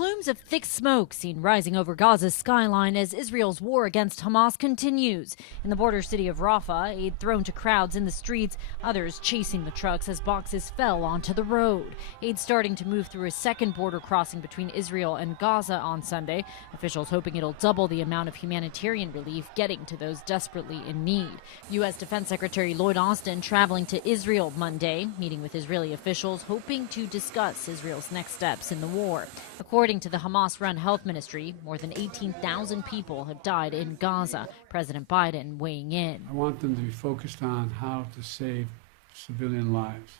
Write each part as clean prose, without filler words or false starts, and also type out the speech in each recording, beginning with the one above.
Plumes of thick smoke seen rising over Gaza's skyline as Israel's war against Hamas continues. In the border city of Rafah, aid thrown to crowds in the streets, others chasing the trucks as boxes fell onto the road. Aid starting to move through a second border crossing between Israel and Gaza on Sunday. Officials hoping it'll double the amount of humanitarian relief getting to those desperately in need. U.S. Defense Secretary Lloyd Austin traveling to Israel Monday, meeting with Israeli officials hoping to discuss Israel's next steps in the war. According to the Hamas-run health ministry, more than 18,000 people have died in Gaza. President Biden weighing in. I want them to be focused on how to save civilian lives.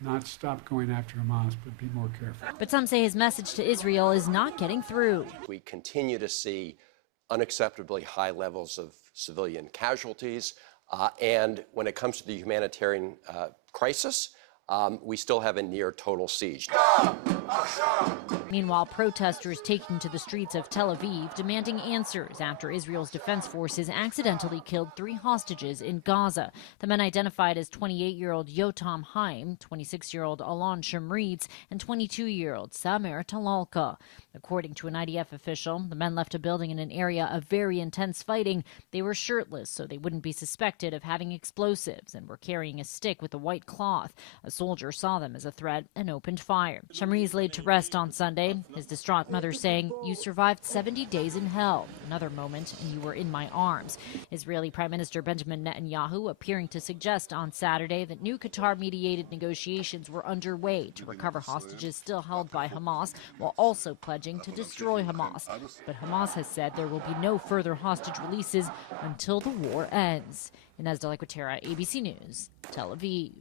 Not stop going after Hamas, but be more careful. But some say his message to Israel is not getting through. We continue to see unacceptably high levels of civilian casualties. And when it comes to the humanitarian crisis, we still have a near total siege. Meanwhile, protesters taking to the streets of Tel Aviv demanding answers after Israel's defense forces accidentally killed 3 hostages in Gaza. The men identified as 28-year-old Yotam Haim, 26-year-old Alon Shemritz, and 22-year-old Samer Talalka. According to an IDF official, the men left a building in an area of very intense fighting. They were shirtless so they wouldn't be suspected of having explosives and were carrying a stick with a white cloth. A soldier saw them as a threat and opened fire. Shemritz laid to rest on Sunday, his distraught mother saying, "You survived 70 days in hell, another moment, and you were in my arms." Israeli Prime Minister Benjamin Netanyahu appearing to suggest on Saturday that new Qatar-mediated negotiations were underway to recover hostages still held by Hamas, while also pledging to destroy Hamas. But Hamas has said there will be no further hostage releases until the war ends. Inez de la Cuetara, ABC News, Tel Aviv.